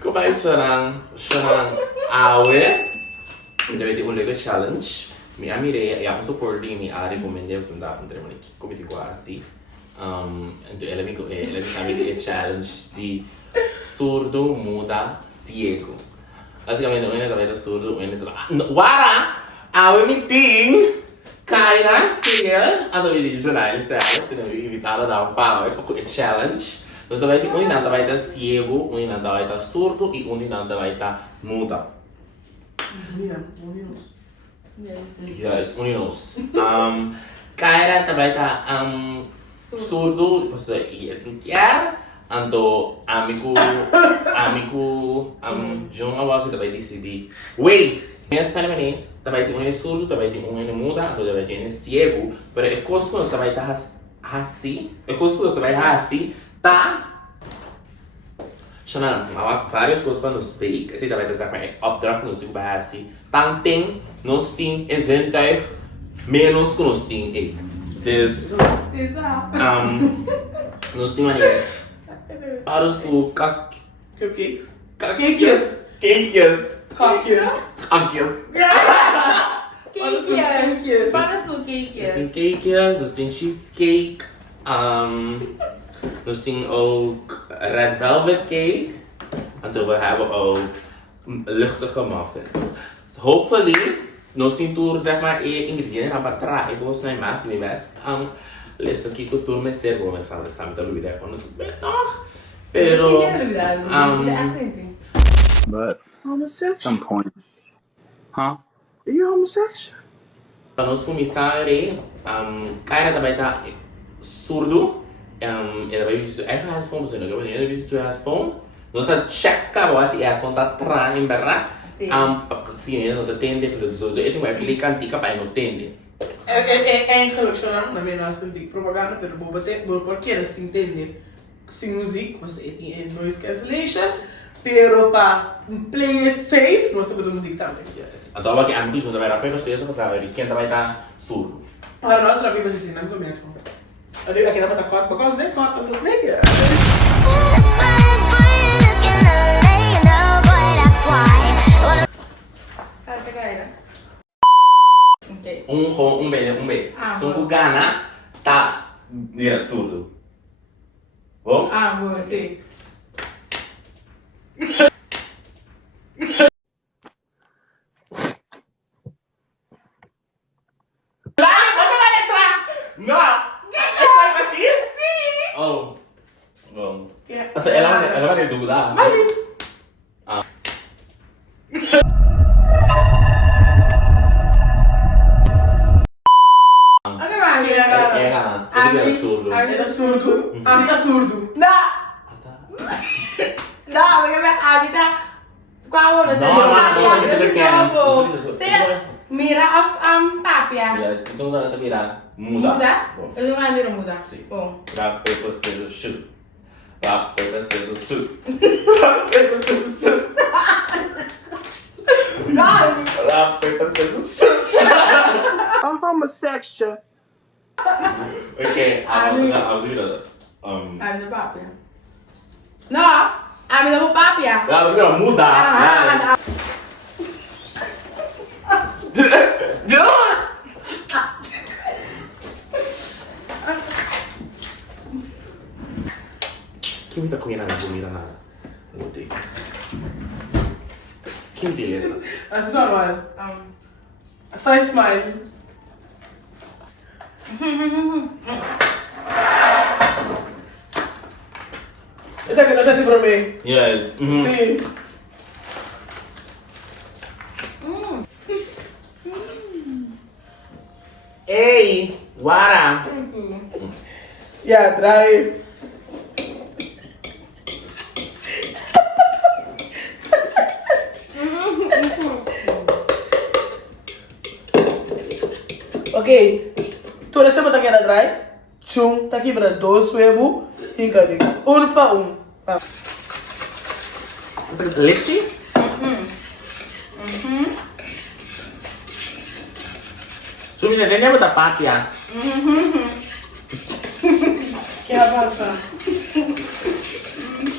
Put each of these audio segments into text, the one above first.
Kumain siya ng awe. May un lego challenge. Mi amire, e akong support din, mi recommend yung sunda kung tayo mo ni komite ko asi. Ela me sabe que challenge de surdo, muda, ciego. Basicamente, o ina também surdo, o ina também... Wara! Awe mi ting! Kaina, siga, ano mi dice na ele sério, se não me invitar a dar um pau, é challenge. Nós vai ter um inanda vai estar ciego, um inanda vai estar surdo e um inanda vai estar muda. Mira, unidos. Yes, unidos. Kaira também está surdo, você ia truquear, ando amigo, John awak também decidir. Wait, nessa também também tem um surdo, também tem um muda, também tem um ciego, pero é coisa que nós também está assim, é coisa que nós também assim, tá? Chanel, maar várias coisas para nos ver, assim também pensar com opdracht nos digo para assim, tanto nós tem zintuig menos que nós tem dus Exato. nós tem maneira para os Cupcakes. caquequias Cakejes. caquequias Cakejes. Para su cakejes. nós tem cakequias, nós tem cheesecake, nós tem ook red velvet cake en we hebben ook luchtige muffins. Hopefully nós tem tour zeg maar ingrediënten aan batra ik was naar mas die mes les aqui que tour me ser vou começar a saber da vida quando tu toch pero But Homosexual. some point. Huh? Are you homosexual? nós começar cara também tá surdo ele vai dizer é headphone você não quer ele vai dizer headphone nós tá checa o assim headphone tá atrás em berra se ele não atende pelo desozo ele vai aplicar antiga para não atende É introdução na minha nossa propaganda, pero porque ela se entende sem música, você tem noise cancellation, pero para play it safe, nós temos música também. atau bagi antu sudah vai rapper pasti eso para ver quem vai estar surdo Para nós, a Bíblia diz, não me comete. Olha, aqui na mata corta, porque nem corta, tu pega. Kata Kaira. Okay. um bem sungguh gana tak dia surdo bom Vou, sim. não vai aqui sim oh bom asa ela vai dudar Ano ba? Ele é surdo. Ele é surdo. Anta surdo. Não! Não, porque habita. Qual o Mira of papia. Yes, gusto mo na mira. Muda. Muda? Bom. Eu não ando muda. Sim. Bom. Rock, paper, scissors, shoot. Rock, paper, scissors, shoot. Rock, paper, scissors, shoot. Rock, paper, scissors, shoot. I'm homosexual. Okay, I'll do the Habita papia. Não! Habita mo papia. I'll do the muda. Yes. Quem me tá comendo nada, não mira nada. Não tem. Que beleza. That's normal. Só smile. Essa aqui não sei se para mim. Yeah. Sim. Ei, Wara. Yeah, try. Ok, toda essa bota aqui atrás, chum, tá aqui para dois huevos, e cadê? Para Ah. Leite? Sumida, ganyan mo tapatya. Que passa?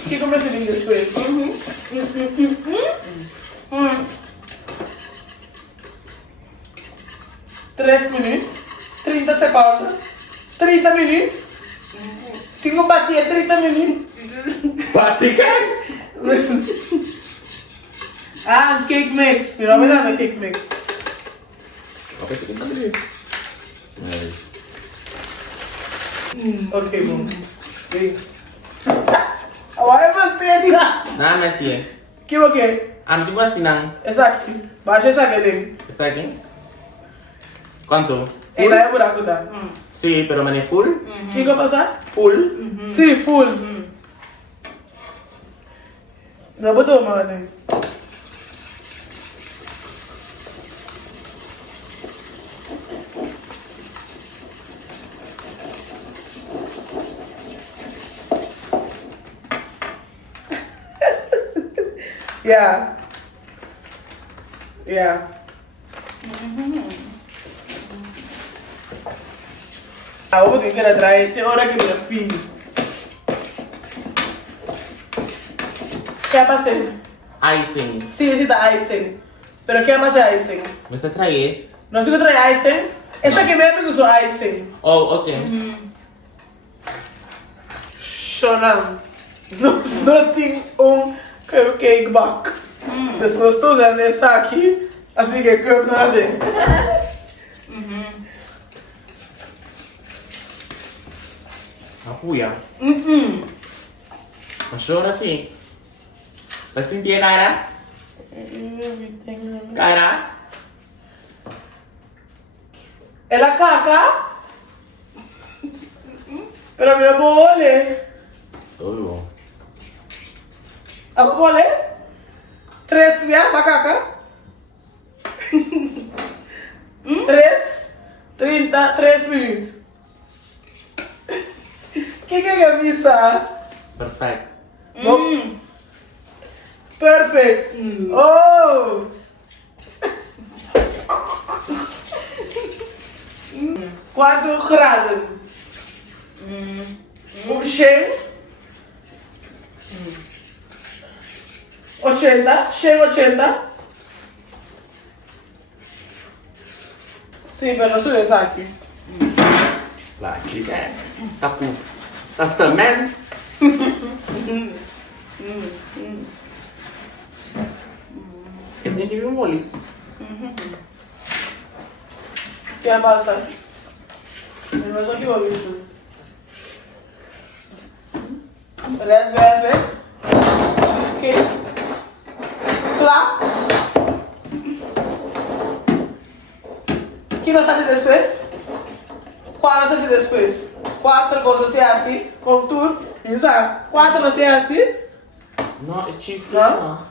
¿Qué comes en después? 3 minutos, 30 segundos, 30 minutos. Tengo batida 30 minutos. Vatican? Ah, cake mix. Mira, mira, cake mix. Ok, 30 minutos. Ok, bom. Vem. Agora manteiga. Nah, Messi. Que o quê? Am igual assim, não. Essa aqui. Baixa essa aqui. ¿Está aquí? ¿Cuánto? Aí lá é buraco, tá? Sí, pero mané full. O que eu vou passar? Full. Sim, full. Não botou, mano. Yeah. Yeah. Ah, vou ter que ir atrás. Tem hora que me filho. Quer fazer? Icing. Sim, sim, tá icing. Pero quer fazer icing? ¿Me está trae? Não sei o que trazer icing. Essa aqui mesmo que usou icing. Oh, ok. Shonam. Não tem cake back. Dus nós estou usando essa aqui. Assim que eu não tenho. Apoya. Mas ahora sí. ¿La sentí cara? Cara? Ela caca. Pero mira, bole. Oh. A bole? 3 via macaca. 3 minutos. Que é avisa? Perfecto. Perfect. Oh! 4 grados. Cheio. 80. Cheio 80. Sim, mas não sou essa aqui. Lá, aqui, né? Tá com... Tá também? Eu nem tive um molho. Que é massa. Mas só que eu ouvi isso. Red. Skate. Clap. Que nós fazemos depois? Qual nós fazemos depois? 4 coisas tem assim, com tudo. Exato. 4 nós tem assim. Não, é cheese. Não?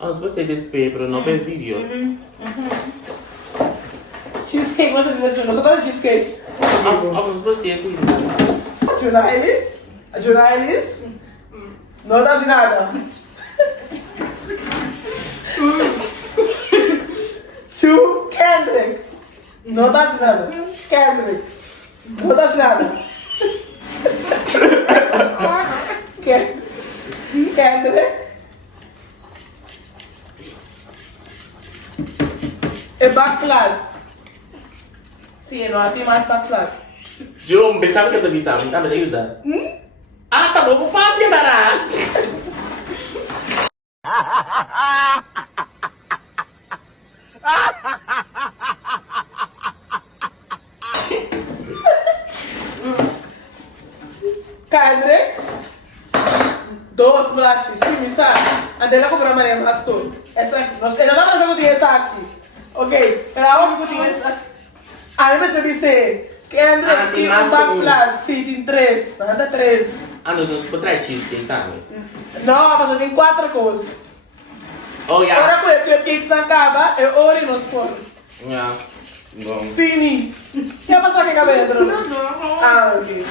Eu gostei desse paper, não fez vídeo. Cheesecake, nós fazemos depois. Nós fazemos cheesecake. Eu gostei desse vídeo. Junailis. Não dá assim nada. Chu Kendrick. Não dá assim nada. Kendrick. Não dá assim nada. Kendrick. É backflat. Sim, não tem mais backflat. Jerome, pensava que eu tô avisando, tá me ajudando? Ah, tá bom, papi, barato. Kendrick. 2 blachis, sim, sabe? Andela comprar Maria Mastor. Essa aqui. Nós ainda não pensamos que essa aqui. Ok? Pero agora que eu tinha essa aqui. Aí você disse Kendrick tem e mais o que backflat. Sim, tem 3. Anda 3. Ah, nós vamos botar cheese, tá? Não, mas tem 4 coisas. Oh, Agora yeah. que o cake se acaba, é hora e nós por. Yeah. Bom. Fini. Quer passar aqui cabelo dentro? Ah, ok.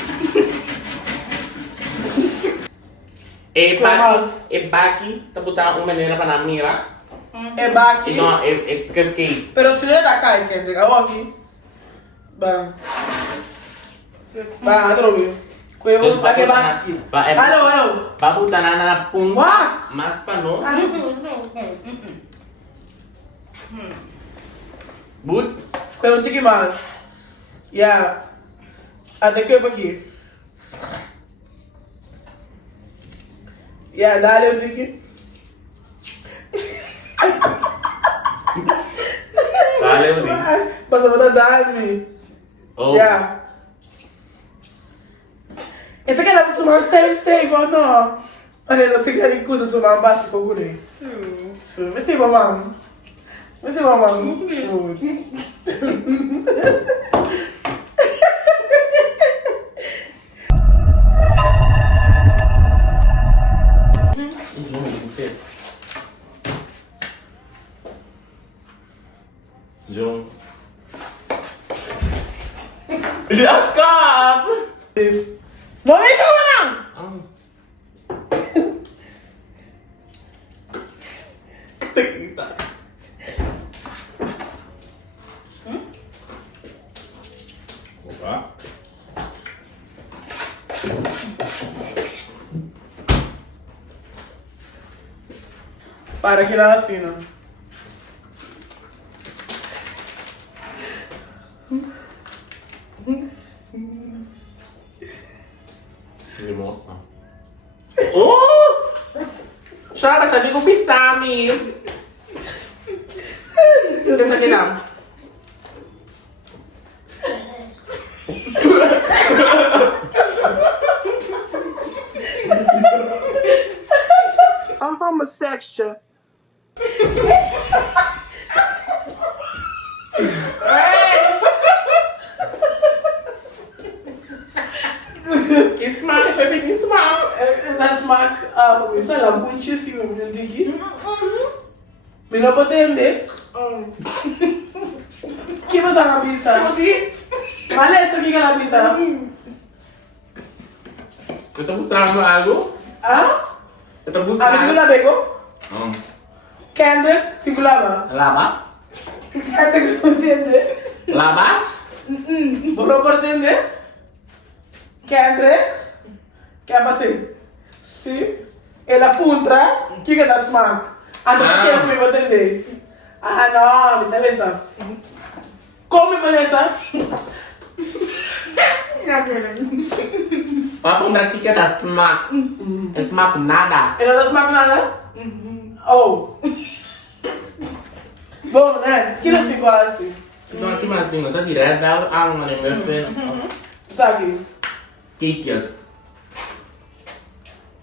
E baki, tá botando uma maneira para na mira. É baki. Não, é cupcake. Pero se não é da cá, Kendrick, eu aqui. Bam. Bam, trobe. Kwe Terus ou lage bakot bak na- ki. ba- eh, Alo, alo. Papunta na na punta. Wak! Mas pa, no? But, Kwe ou tiki mas. Ya. Ate kwe pa ki. Ya, dale ou tiki. dale mo di. Basta mo dale mi. Oh. Ya. Ito ka lang sumang stay, o no? Ano, no, tignan ni Kusa sumang basi ko guli. So, mesti ba, ma'am? Mesti ba, ma'am? Good. Jung, buffet. Jung. Liakap! Mami, siya ka lang! Ang. Kita. Buka. Para kailangan sino. Limos na. Oh! Siya, sabi ko bisami. Kasi lang. I'm homosexual. Kisma, pepe kisma. Das mag, isa lang punche si yung digi. Minapotende. Kiba sa kabisa? Mali sa giga kabisa. Ito gusto mo algo? Ah? Ito gusto Abi tigula beko? Candle, tigula ba? Laba? Candle potende. Laba? Bolo potende. Candle. Que pase? Si. Ela puntra, que das mag. Ando que quero me potende. Ah, não, beleza. Come beleza. Wapong nakikita na smack. Smack nada. Ela das mag nada? Oh. Bom, next. Que nós ficou assim? Ito ang kimas ninyo sa direvel ang muffin Sabe? cakes.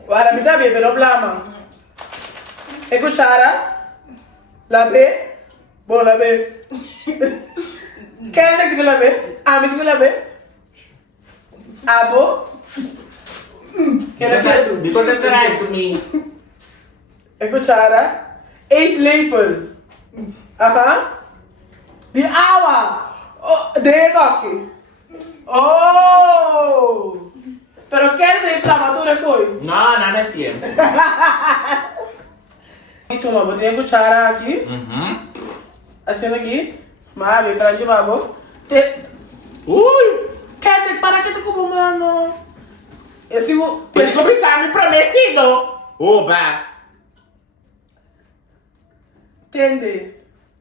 Guarda, mi tabi, pero blama. E cuchara. Labe. Bom, labe. Quem é que labe? Ami que labe? Abo. Quem é que Di ko na-try to me. E cuchara. 8 label. Aha. Di awa. Oh, de coque. Oh. Pero quer de inflamatura coi? No, nada es tiempo. Toma, botei a cuchara aqui. Assim aqui. Mami, para de babo. Uy! Quer para que tu como mano? Eu sigo. Pwede ko bisa mi prometido. Oba! Entende?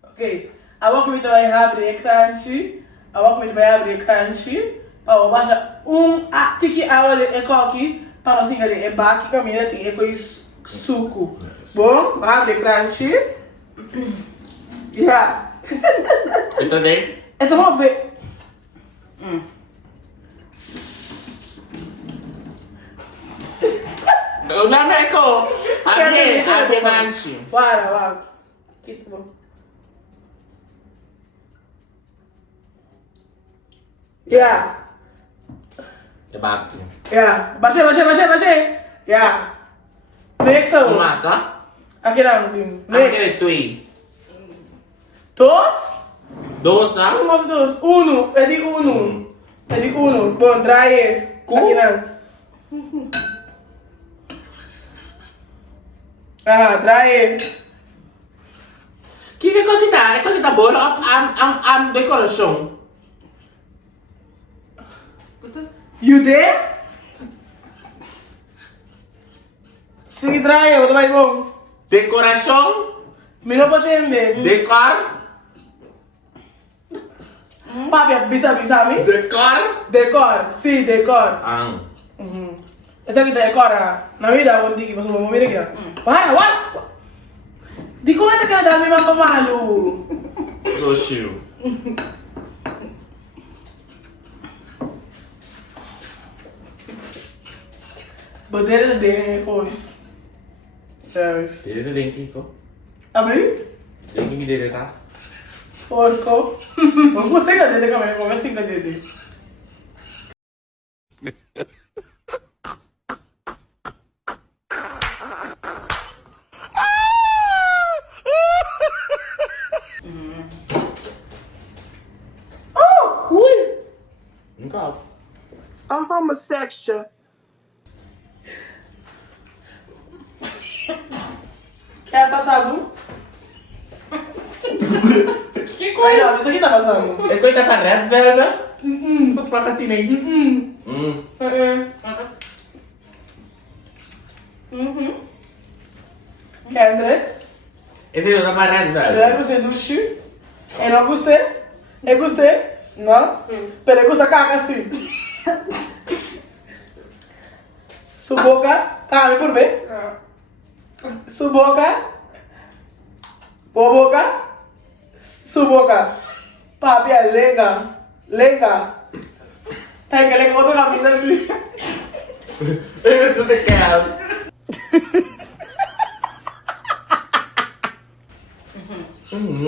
Ok. Agora que vai abrir é crunchy. Agora que vai abrir é crunchy. Para baixa tiki awa de é coque. Para assim ali é baki caminha tem é coi suco. Bom, vai abrir crunchy. Yeah. Ito din. Então vamos ver. Una na ko. Abi manchi. Para, vai. Kita bom. Yeah. Diba? Yeah. Baixei. Yeah. Next out. Umas, ha? Aqui não, Bim. Ang Next. kaya tuy. Dos? Dos na? Um of those. Uno. É de uno. É de uno. Bom, try. Aqui não. Ah, try. Kiki ko kita bowl of dekorasyon. You there? que trae, ¿qué vai bom? Decoração. Me não pode entender. Decor. Papi, bisa mi? Decor. Decor, sim, decor. Ah. Essa aqui decora. Na vida, onde que você vai ver aqui? Para. Di como é que ela dá minha mamãe malu? Roxo. Bandeira de coisa. Yes. Ele vem aqui, co. Abrir? Vem aqui me deletar. Porco. Vamos você que dele câmera, vamos assim que dele. Oh, ui. Nunca. I'm homosexual. Quer passado? Aí não, isso aqui tá passando. É coisa pra red velvet? Posso falar assim, né? Kendrick, Esse é o pra red eu velvet. gostei do Xi. Eu não gostei. Eu gostei. Não? Pero eu gosto caca assim. Sua boca. Ah, por bem. Sua boca. Boa boca. Sua boca. Papi, é lenga. Lenga. É que lenga outro caminho assim. Eu tô de casa. Siguiente,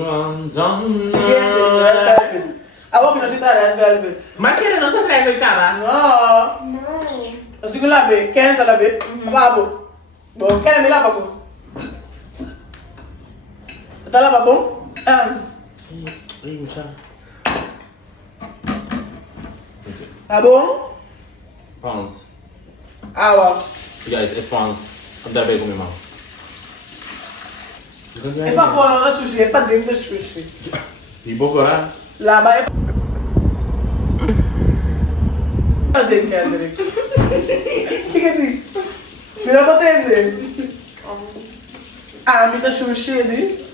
Red Velvet. A boca não se dá Red Velvet. Mas que não se treme, cara. Não. Eu sigo lá, bem. Quem tá lá, bem? Vamos. Bom, quer me lá, papo? Tá lá, papo? Ih, mucha. Tá bom? Pounds. Água. Guys, it's pounds. I'm that big with my mouth. É pra fora da sushi, é pra dentro da sushi. E boca. Lá vai. Pra dentro, Kendrick. O que é isso? Vira pra dentro. Ah, me dá sushi ali.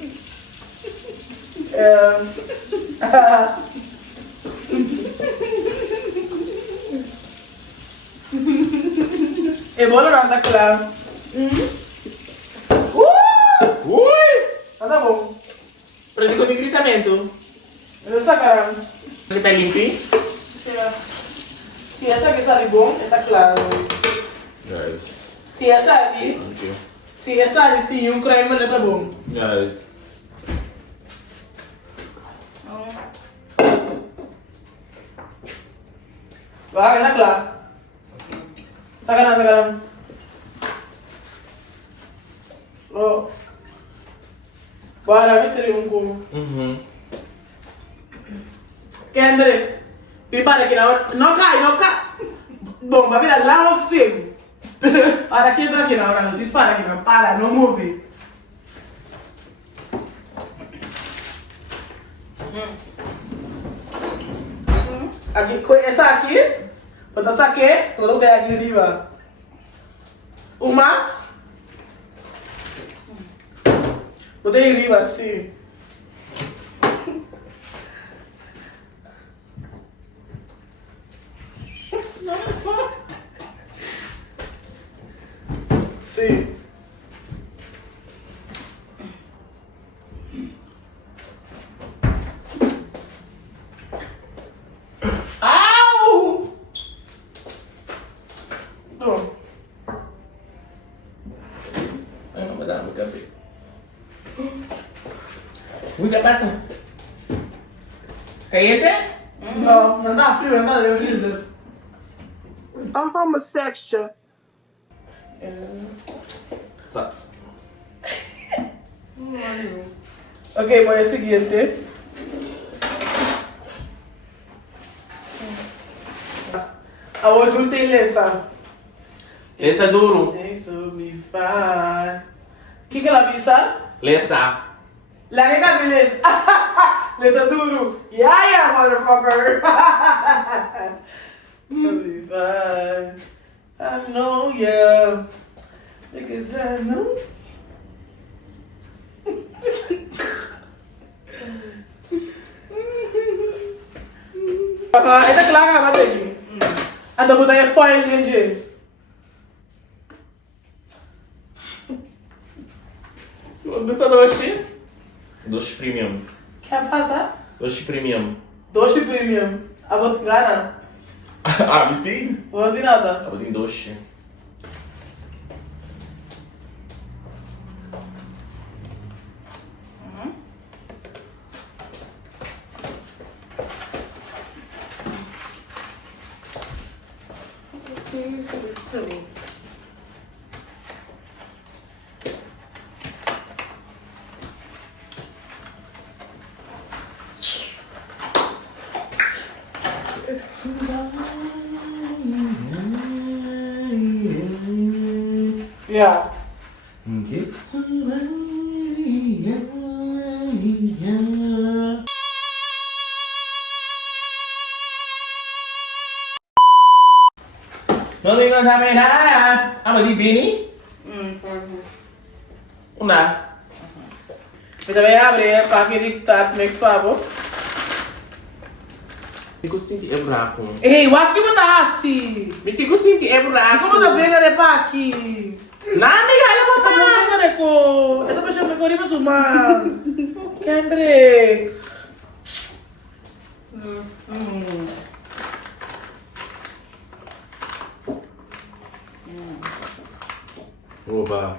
E bolo não tá claro. Ui! Tá bom. Pratico di gritamento. Mas essa cara. Ele tá limpi? Se essa aqui sabe bom, tá claro. Guys. Se essa aqui, Thank you. se essa ali sim, um creme ela tá bom. Guys. Vai, tá claro. Sacanagem. Oh. Bora, ver se ele como. Kendrick, prepara aqui na hora. Não cai. Bom, vai virar lá no cego. Para aqui, entra aqui na hora. Não dispara aqui, não. Para, não move. Aqui, essa aqui. Bota essa aqui. Vou botar aqui arriba. O mais. Botei arriba assim. Sim. Au! Pronto. Ay, no me da mi café. Uy, ¿qué pasa? ¿Caliente? Não, não dá frio, não dá frio. I'm homosexual. Sa. Ok, voy al siguiente. Ahora juntei lesa. Lesa duro. Isso me faz. O que ela avisa? Lesa. La que cabeles. Lesa duro. Yeah, motherfucker. Me faz. I know, yeah. ¿Qué es eso, no? Esta é clara, mas aqui. A da botar é foil, gente. Gusta doce? Doce premium. Quer passar? Doce premium. Doce premium. A botar clara? Abitin? Não tem nada. Abitin doce. Yeah. Não liga também nada. Ah, mas de Bini? Una. Kita vai abrir para que dictar next pabo. Fico senti é buraco. Ei, o que você tá assim? Me fico senti é buraco. Como tá vendo de pa aqui? Não, amiga, ela Tá botou. vendo de co? Eu tô pensando que eu iria sumar. Kendrick. Oba.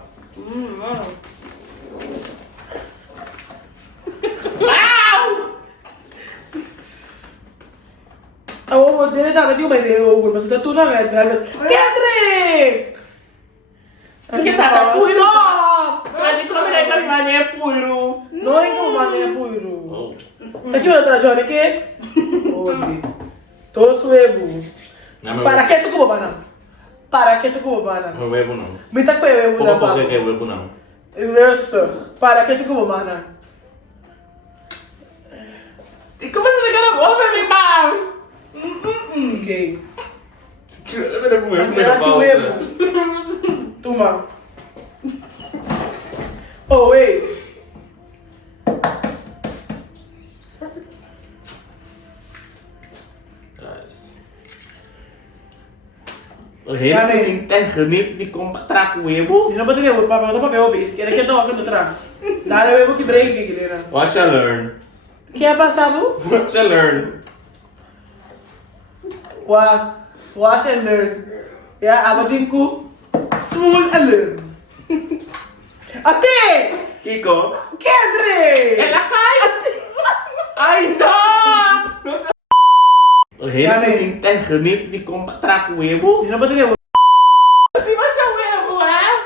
Oh, dele tava de uma ideia, mas você tá tudo na verdade, velho. Kendrick! Porque tá puiro. Stop! Pra de comer que a minha é puiro. Não é como mané puiro. Tá aqui outra Johnny aqui? Onde? Tô suebo. Para que tu como banana? Para que tu como banana? Não é não. Me tá com eu, Como mulher, pode que é webo não? Isso. Para que tu como banana? E como você quer na boca, meu irmão? Ok. Era Aquela que webo. Toma. Oh, wait. Ele tem geniet de comprar com o Ebo. Não poderia, o papel do papel, obi. Quer que eu tô aqui atrás? Dá o webo que break, galera. Watch and learn. Que é passado? Watch and learn. Wash and learn. Yeah, abadinku. Small and learn. Ate! Kiko. Kendrick! Ela cai. Ai, não! Ele tem geniet de comprar com o Ebo. Não poderia. Di ba siya Ebo, eh?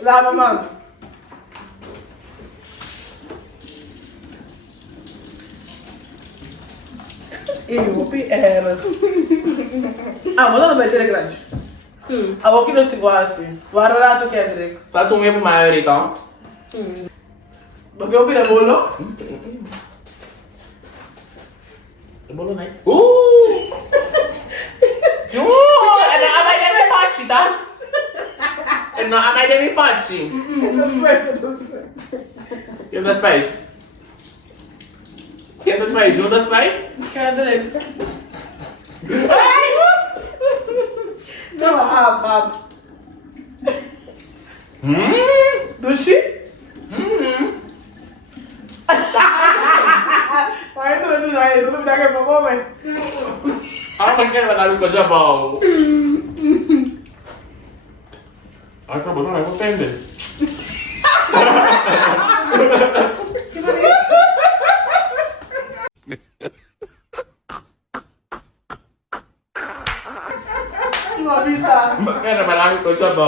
Lava, mano. Eu era. Ah, mas não vai ser grande. A boca não se gosta. Guarda tu, Kendrick. Faz um Ebo maior, então. Porque eu pira bolo. Bolo, né? Jun! Ano amay na may pachi, tá? Ano amay na may pachi. Yung das pai. Yung das pai. Jun das pai? Kendrick. Não, ah, Dushi? Vai, tu não me dá que eu vou comer. Ah, mas quer mandar ko siya ba? Ah, sa ba na? Ako tende. Não avisa. Kaya naman ko siya ba?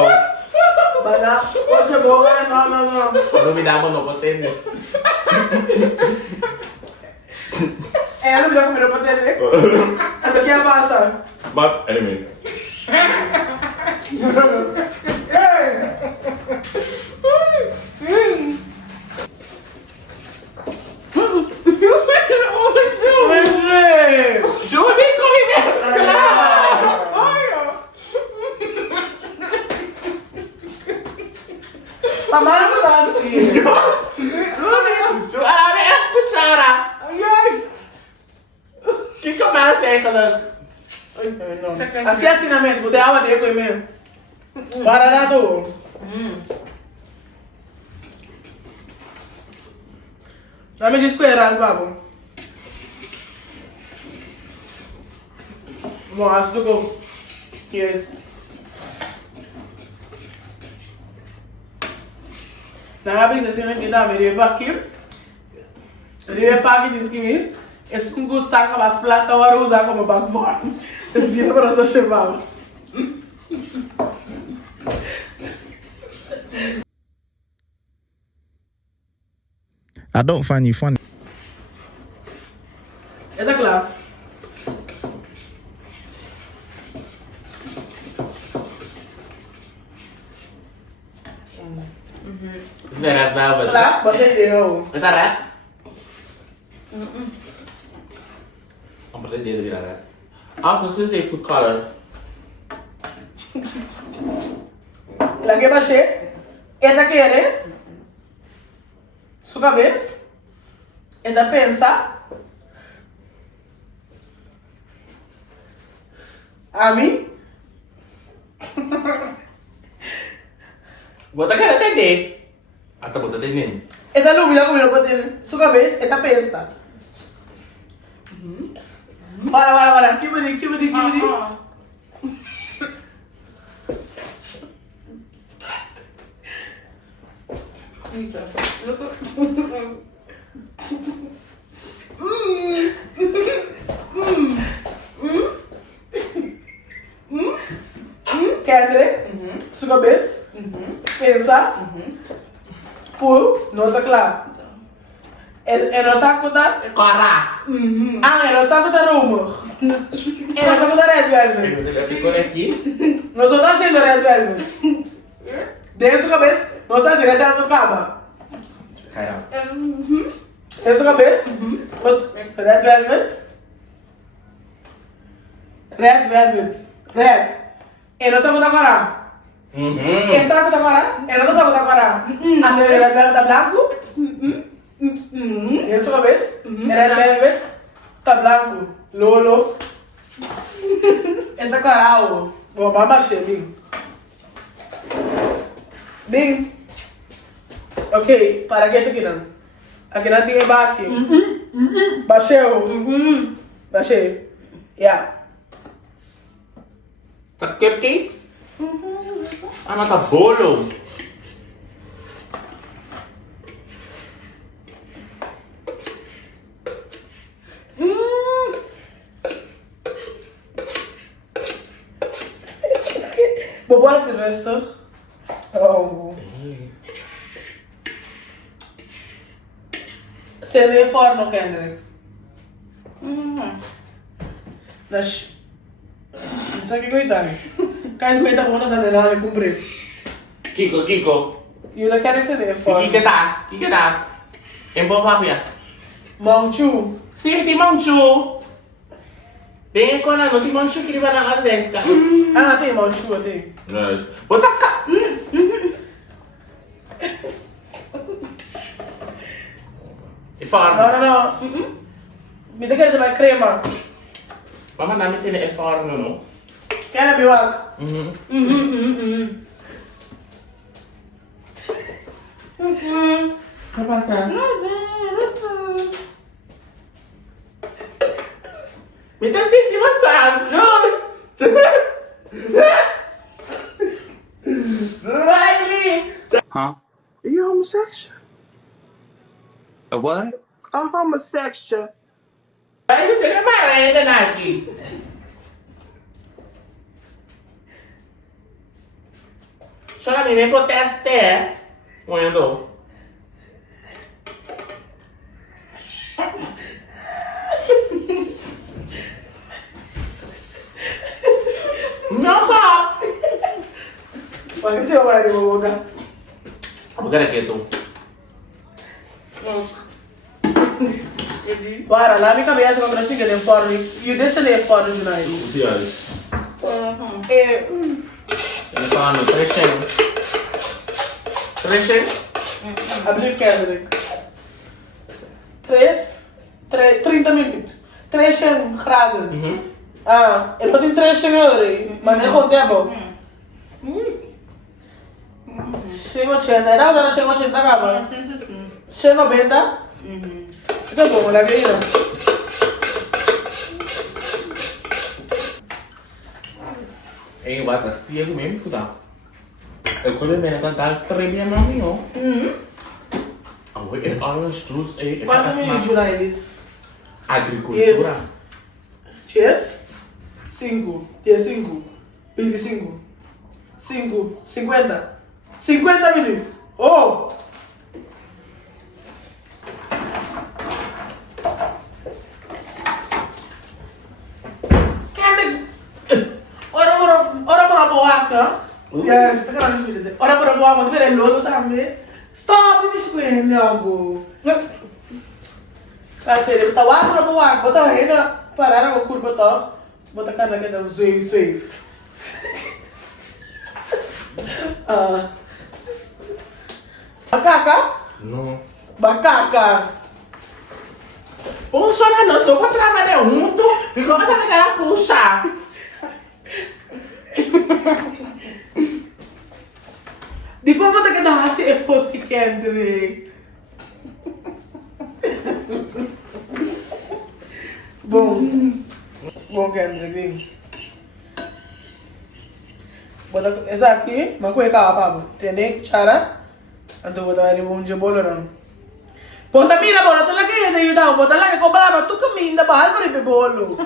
Bana, hoje boa, não. Lumidamon ako tende. Ela me dá comida pra dele. Essa aqui é a massa. But, anyway. Judy, come mescla! Não. Assim assim na mesa, botei água de mesmo. Para lá tu. Já me disse que era, babo. Bom, acho que eu... Yes. Na habis assim, né, que dá, me leva aqui. Ele paga e diz que me... Esse com gostar com as plata, agora usar como banco fora. Esse dia para nós chamar. I don't find you funny. Está claro. Is that red velvet? Claro, botei deu. Is that red? I'm gonna do it red. I was gonna say food color. Lagi baixei. Esta quer. Sua cabeça. Esta pensa. A mim. Bota cara entender. Até bota entender. Esta dúvida comigo botar sua cabeça. Esta pensa. Para. Que bonito. Quer sua cabeça. Pensa. Por nota clara. É nossa conta. Cora! É nossa conta rumo. É nossa conta red velvet. Eu fico aqui. Nós só tá sendo red velvet. Dentro da cabeça, nós tá sendo red velvet caba. Cai não. Dentro da cabeça, red velvet. Red velvet. Red. É nossa conta agora. Essa conta agora. É nossa conta agora. A red velvet tá branco. Dentro da cabeça, red velvet tá branco. Lolo. Esta coral. Vou baixar, Bing. Ok, para que aqui não? Aqui não tem bate. Baixei. Baixei. Yeah. Tá cupcakes? Ah, não tá bolo. Bobo Silvestre. Oh. Você lê forno, Kendrick? Nas... Não sei o que coitado. Cai coitado, vou nascer nela e cumprir. Kiko. E eu não quero que você lê forno. Que tá? Em bom papia. Manchu. Sim, tem manchu. Bem econômico, tem manchu que ele vai na adesca. Ah, tem manchu, tem. Nice. Bota cá. E forno. Não. Me dá que vai crema. Vamos dar-me se ele é forno, não? Quer biwak? Vai passar. Me tá sentindo massagem, Huh? Are you homosexual? A what? I'm homosexual. Aí você é marenda, Naki. Chora me nem proteste, é? Moendo. Não só. Pode ser o Mário, vou botar. Eu quero aqui, tu. Para, lá me cabeça com a gracinha de forno. E o desse é forno de nós. Senhores. Ele falando, crescendo. Abrir Kendrick. 30 minutos. 3 graden. Ah, ele não tem 3 senhores, mas nem com tempo. 180, era una 180 cabrón. 190. Esto es como la que era. Eh, wat na stiego mesmo, puta. Eu quando me lembro da tremia maminho. É olha strus é Quanto me jura eles? agricultura. Yes. 5, 15, 25, 5, 50. 50 minutos. Oh! Ora para boa, não? Yes, ora para boa, mas ver logo também. Stop, me escolhendo algo. Ah, sério, tá lá para boa, bota a rena, parar a curva tá. Bota a cara que dá safe. Ah. Macaca? Não. Macaca. Puxa, não, se eu vou trabalhar junto, e começa a querer puxar. Di como tá que dá assim é coisa que Kendrick. Bom Kendrick. Bota essa aqui, mas com cá, papo. Entendeu? Chara. Então vou dar um de bolo não. Bota mira bolo, tá lá que é de ajudar, bota lá que cobrava tu caminho da barra para ir bolo.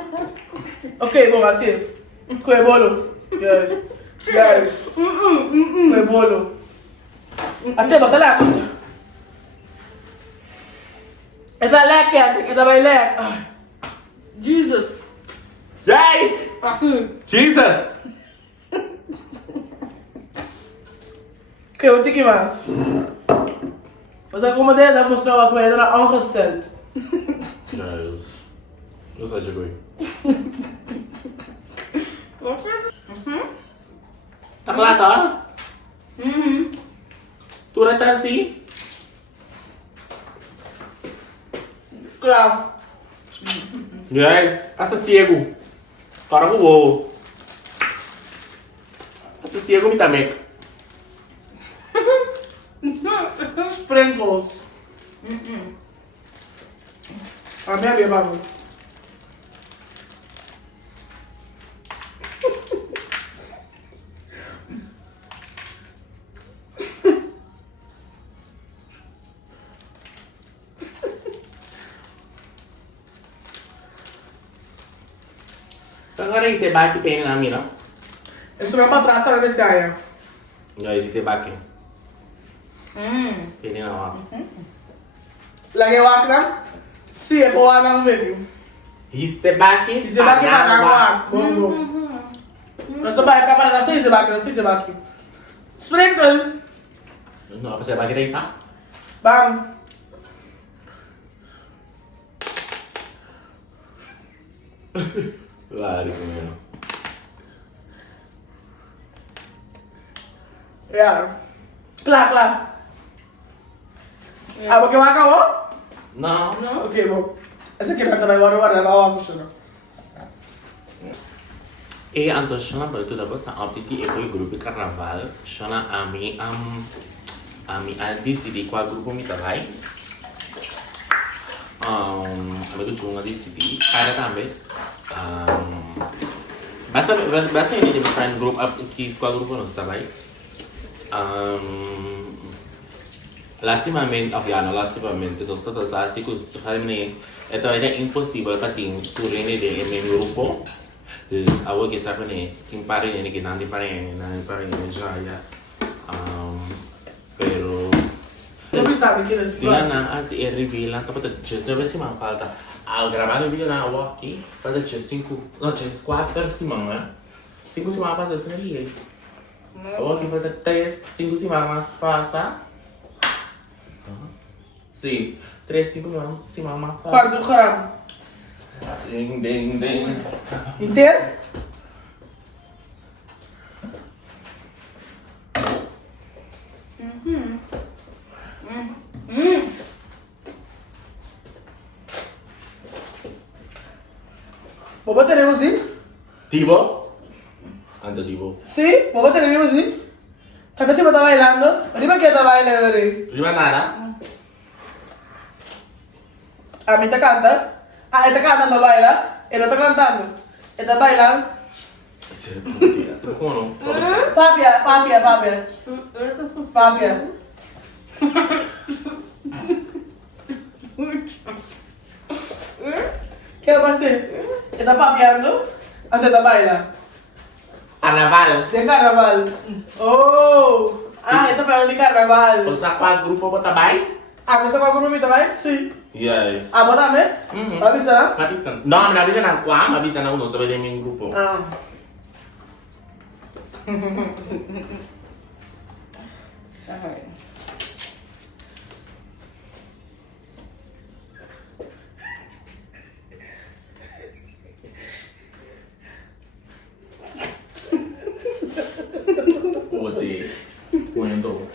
Ok, bom assim. Com o bolo. Yes. Yes. Com o bolo. Até bota lá. Essa leque, essa vai leque. Jesus. Yes! Jesus! Oké, wat ik was. Was ik como deed, dat moest nou wat mij dan aangesteld. Yes. Eu sei de bem. Tá claro, tá? Tu não tá assim? Klaar. Yes. Essa cego. Para voou. Essa cego me também. Sprinkles. A minha beba, amor. Agora esse baque tem na mira. Isso vai pra trás, sabe desse área. Guys, esse baque. Tem na hora. Lagi wak na. Si, e po anang baby. Esse baque. Isi baki pa na wak. Bom, bom. Nasa bahay ka pa na nasa isi baki. Sprinkle. Não, você vai querer isso? Bam. Claro, comigo. Yeah. Klar. Ah, porque wak ako? Não. Okay, bom. Essa aqui não vai war bawa ko siya. E anto shona para tudo basta aptiti e poi gruppo carnaval shona ami a decidi qual gruppo mi vai ami tu junga decidi ada também basta ini di friend group up ki qual gruppo non sta vai lastimamente non sta da sicuro se fai me è impossibile para ti turine de meu gruppo. Dus awal kita ni timpari ni kita nanti pari já ya. Pero Não me sabe que eles dia na assim é revelan tapi tu just se man falta ao gravar o vídeo na awal aqui falta just 5 não just 4 semana 5 semana passa assim ali awal aqui falta 3 5 semana mais passa sim 3 5 semana mais passa Quarto do caramba. ding ding ding Inteiro? Vou botar negozinho. Tibo? Ando Tibo. Sí, vos tenés así. Tal vez si vos estás bailando. Arriba que está bailando, ahora. Prima nada? A mí te canta. Ah, él está cantando, baila. Él no está cantando. Él está bailando. ¿Cómo no? Papia. Papia. ¿Qué va a hacer? Está papeando antes de bailar. Carnaval. De carnaval. Oh! Ah, está falando de carnaval. O sea, qual grupo bota vai? Ah, você vai comigo também? Sim. Yes. Ah, bota também? Vai avisar? Mabisa. Não, mabisa na kwa, mabisa na unos também em grupo. Ah. Odeio. Cuento.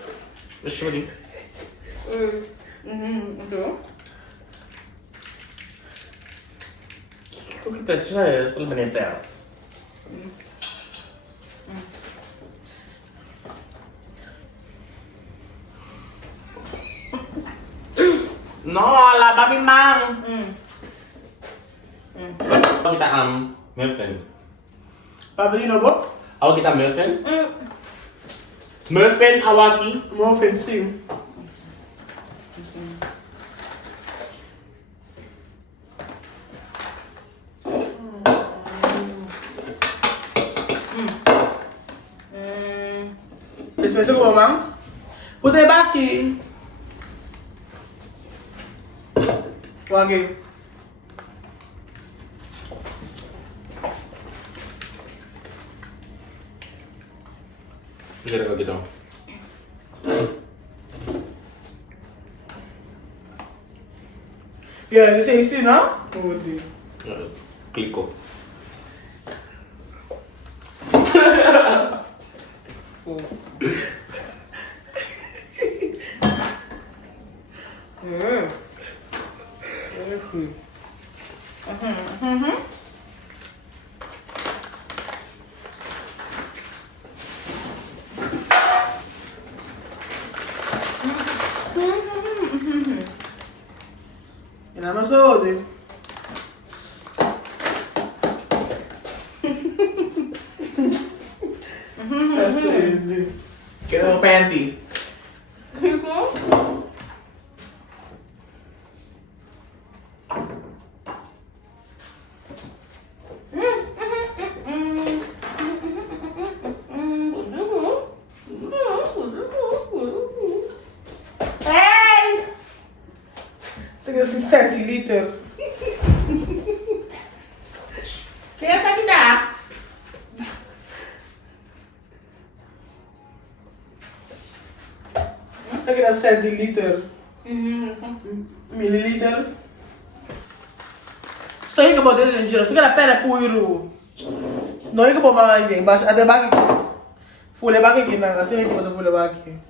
Deixa eu ver. Então. O que tá tirando? Tudo bem, então. No, la babi mang. Kita muffin. Papelino bom? Awak kita muffin? Muffin awaki. Muffin, sim. Espera que eu vou, put it back here. Wagi. Kita dah gitu. Yeah, você ensina? Odeio. Yes. Kliko. E não mais odeio. Assim. Kita panty. 그리고 Você quer assim 7 litros? Quem é essa que dá? Você quer 7 litros? Mililiter? Sto io che potete in giro, se che la pelle è pure noi che possiamo fare in bacio, a te baghi fu le baghi che non se ne tipo fu le baghi.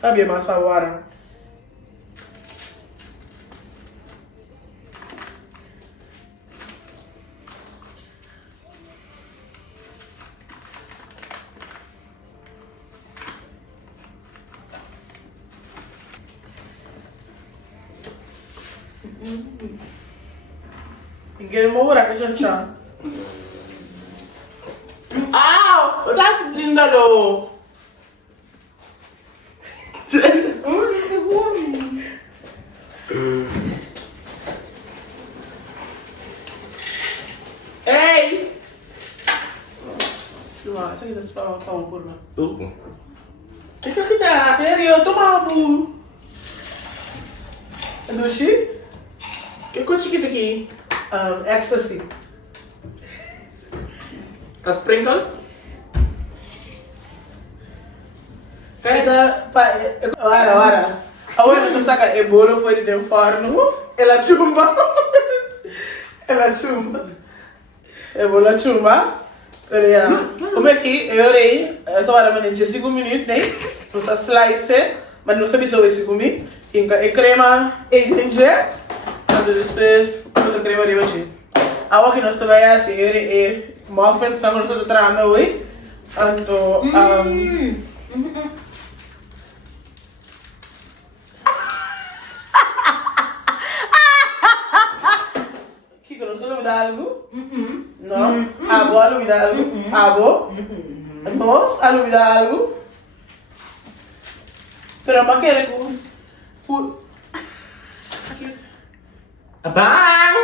Sabe mais para agora. Ninguém mora que já tinha. Ow! What is it in the low? Hey! Cuma, saya kita separuh tahun pun lah. Ito kita. Sério, toma bu. Doce? Que coisa que aqui? Ecstasy. A sprinkle? Kita, ora. A hora que saca e bolo foi de forno, ela chumba. Ela chumba. E bolo chumba. Pero ya, como é que eu orei, essa hora mané 5 minutos, né? Você slice, mas não sabe sobre isso comigo. E crema e ginger. Mas depois, outra crema de baixo. A que nós também assim, é muffins, estamos no trama hoje. Então, Kiko, não sabe algo? Não. Abo, algo algo? Abo? Nós, algo algo? Pero más que Bang!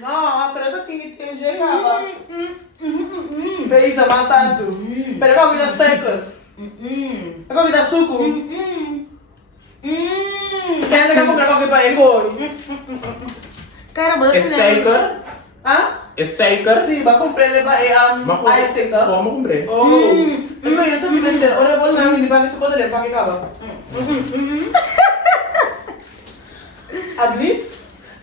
no, pero esto tem llegaba. Pero isso é bastante. Pero qual que dá seca? Qual que dá suco? Quem quer comprar qualquer para ego? Caramba, É seca? Ah? É seca? Sim, vai comprar ele para seca. Como comprei? Oh. Então eu tô me esperando. Ora, vou lá me limpar que tu pode ler para que acaba. Ugly?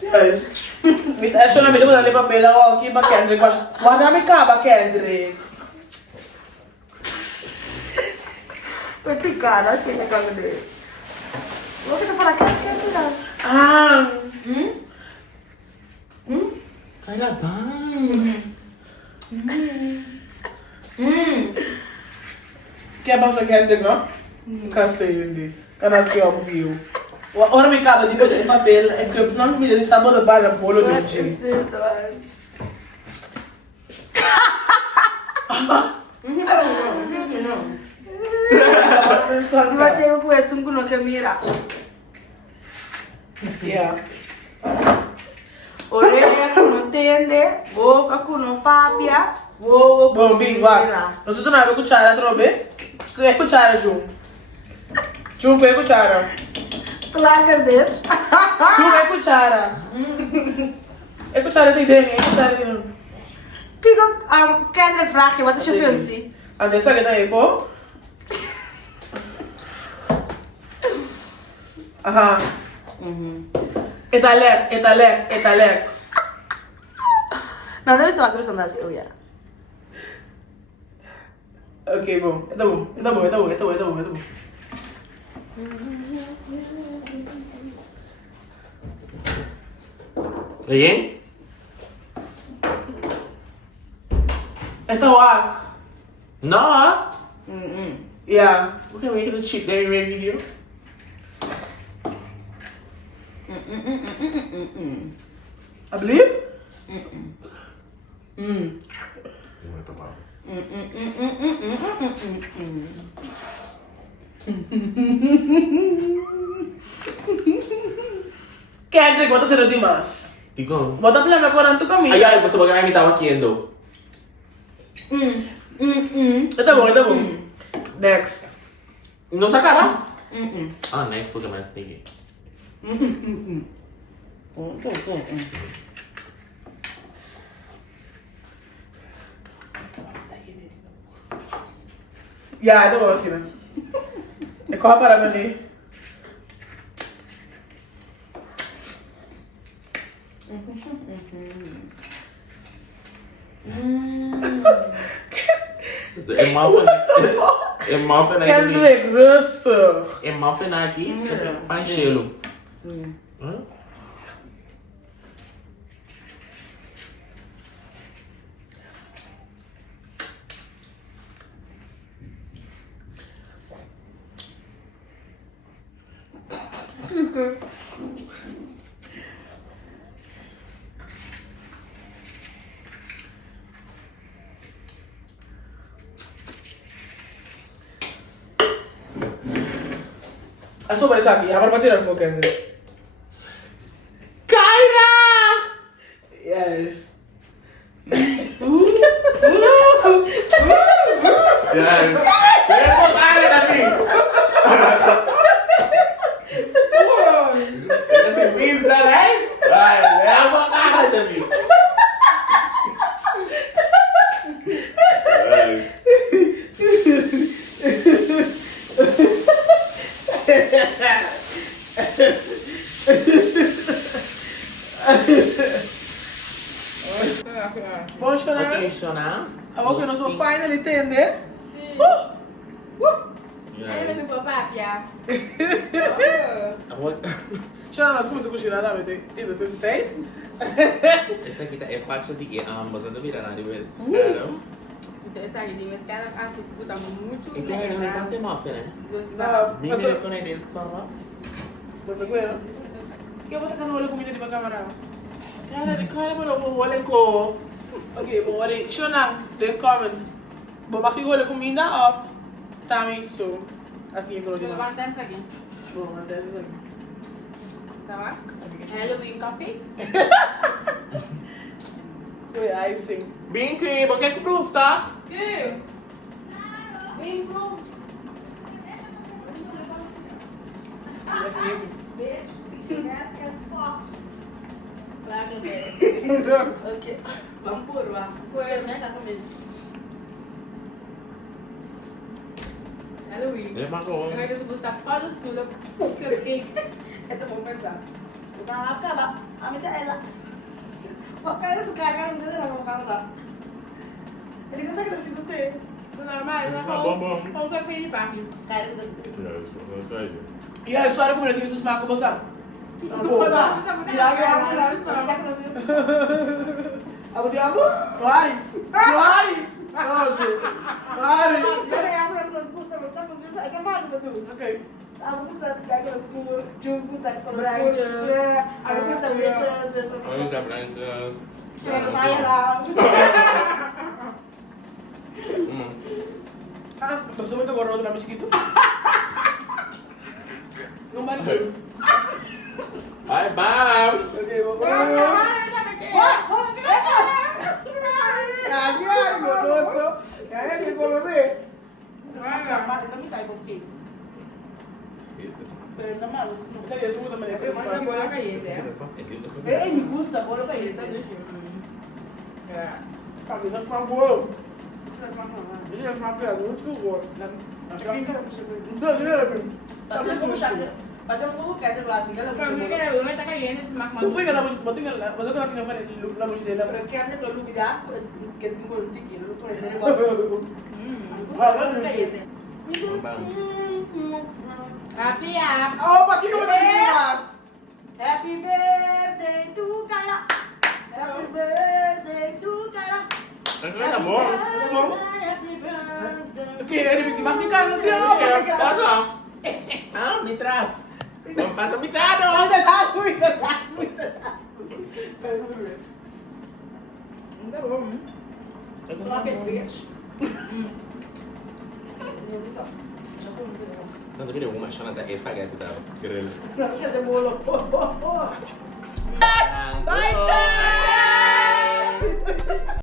Yes. Acho que não me dá papel aqui para Kendrick. Guarda me caba Kendrick. Foi picada, acho que ele caga dele. Vou tentar falar que eu esqueci não. Ah. Kaya bang! Quer passar Kendrick, não? Cansei. Canal que eu viu. Ora me caba de papel. É porque não me deu sabor da barra bolo do dia. Di ba siya ko esum ko no kamera? Yeah. Orelha kuno tende, boca kuno papia, wo Bom, bem, vai. Nós estamos na cuchara, trobe? Que é cuchara, Jun? Jun, que é cuchara? Placa bitch. Jun, é cuchara. É cuchara de dentro, é cuchara de dentro. Kiko, Kendrick vraag je, wat is je functie? Ah, dessa que tá aí, pô? Aham. Etalek. Não, deve ser uma personagem, eu ia. Ok, bom. Tá bom. Again? Então, No! yeah. Okay, we get the cheap there in my video. I believe? Kendrick, bota sendo demais. Ikaw. Bota pela minha cor tu caminho. Ay, gusto ba kami tawa kiendo? Tá bom. Next. No sa cara? Ah, next was the last thing. Yeah, tá bom, assim, né? É qual a parada ali? É muffin. É muffin aqui. Kendrick, rusto. É muffin aqui. Panchelo. A sua parece aqui, agora vai tirar fogo, Kendrick. Kyra! Yes. Yes. Kaya mo kaya natin. Kasi pizza, right? Ay, kaya mo kaya natin. Bom chorar. Okay, Shona. Agora que nós vamos finally entender. Sim. Alam mo pa, Pia. What? Siya na como se cucina da vete. Isso tu stai? Essa aqui tá, é faixa de ambas, anda virando vez. Claro. Então, essa aqui de mescala, assim, puta muito. E tem que levar sem muffin, né? Ah, Mimi mas com a ideia de Starbucks. Vou pegar. Que eu vou tacar no olho comida de câmera. Cara, mas eu vou olhar com. Ok, vou olhar. Shonang, then comment. Vou marcar o olho comida off. Também so. Assim, eu vou Vou levar. levantar essa aqui. Vou mandar isso aqui. Sawa? Halloween cupcakes. With icing. Binky, por que proof, tá? Que? Vem, bro. Claro, velho. Ok, vamos por lá. Experimenta comigo. Halloween. É marrom. Agora que você buscar para os tudo, cupcakes. Ito po pensar. Basta nakakaba. Amit na ela. Huwag kayo na sukagan. Gusto na lang makakano ta. Hindi ko sa kasi gusto eh. Tudo normal, não Tá bom, bom. com cupcake de parque. Kaya ko sa E a história como ele tem esses marcos bastante. Ako di ako? Klari! Klari! Klari! Kaya ako lang mas gusto mo sa gusto sa akin mahal ba doon? Okay. Ako gusto ako na school. June gusto ako na Brian school. June. Yeah. Ako gusto witches. There's some. Olha já branca. Kaya tayo lang. Ah, gusto mo ito gorodo namin chiquito? Nung balik. Bye, bye. Okay, Ah, Kaya, goroso. Kaya, hindi po bebe. Kami type of cake. Pero naman, Serio, sumo naman yung Manda Christmas. bola com isso, é? eh, me gusta, bolo kayo. Tá do chão. Sabi, nasa mga bolo. Sila sa mga naman. Hindi nasa mga piyado, hindi ko goro. Chicken ka lang siya. Hindi, hindi natin. Pasal mo siya. Pasal mo ko kaya klase ka lang. Para mim, que era uma, tá caindo, mas Kung pwede ka na mo, matingal na. Basta ko natin yung panit, na mo sila. Pero kaya niya ko lugi da, kaya mo ko tiki, luto na rin ba? Gusto ko kayo. Happy up. Oh, pati ko matitigas! Happy birthday to Kala. Happy birthday to Kala. Ang kaya mo? Happy birthday. Okay, anyway, matigas na siya! Pasa. Ah, mitras. Pasa mitado. Ay, natagoy! Natagoy! Tá bom. Bakit, bitch? Hindi gusto. Tanto que uma chana da espaguete da grelha. Nakakita mo ulo. Bye, Bye, Chan!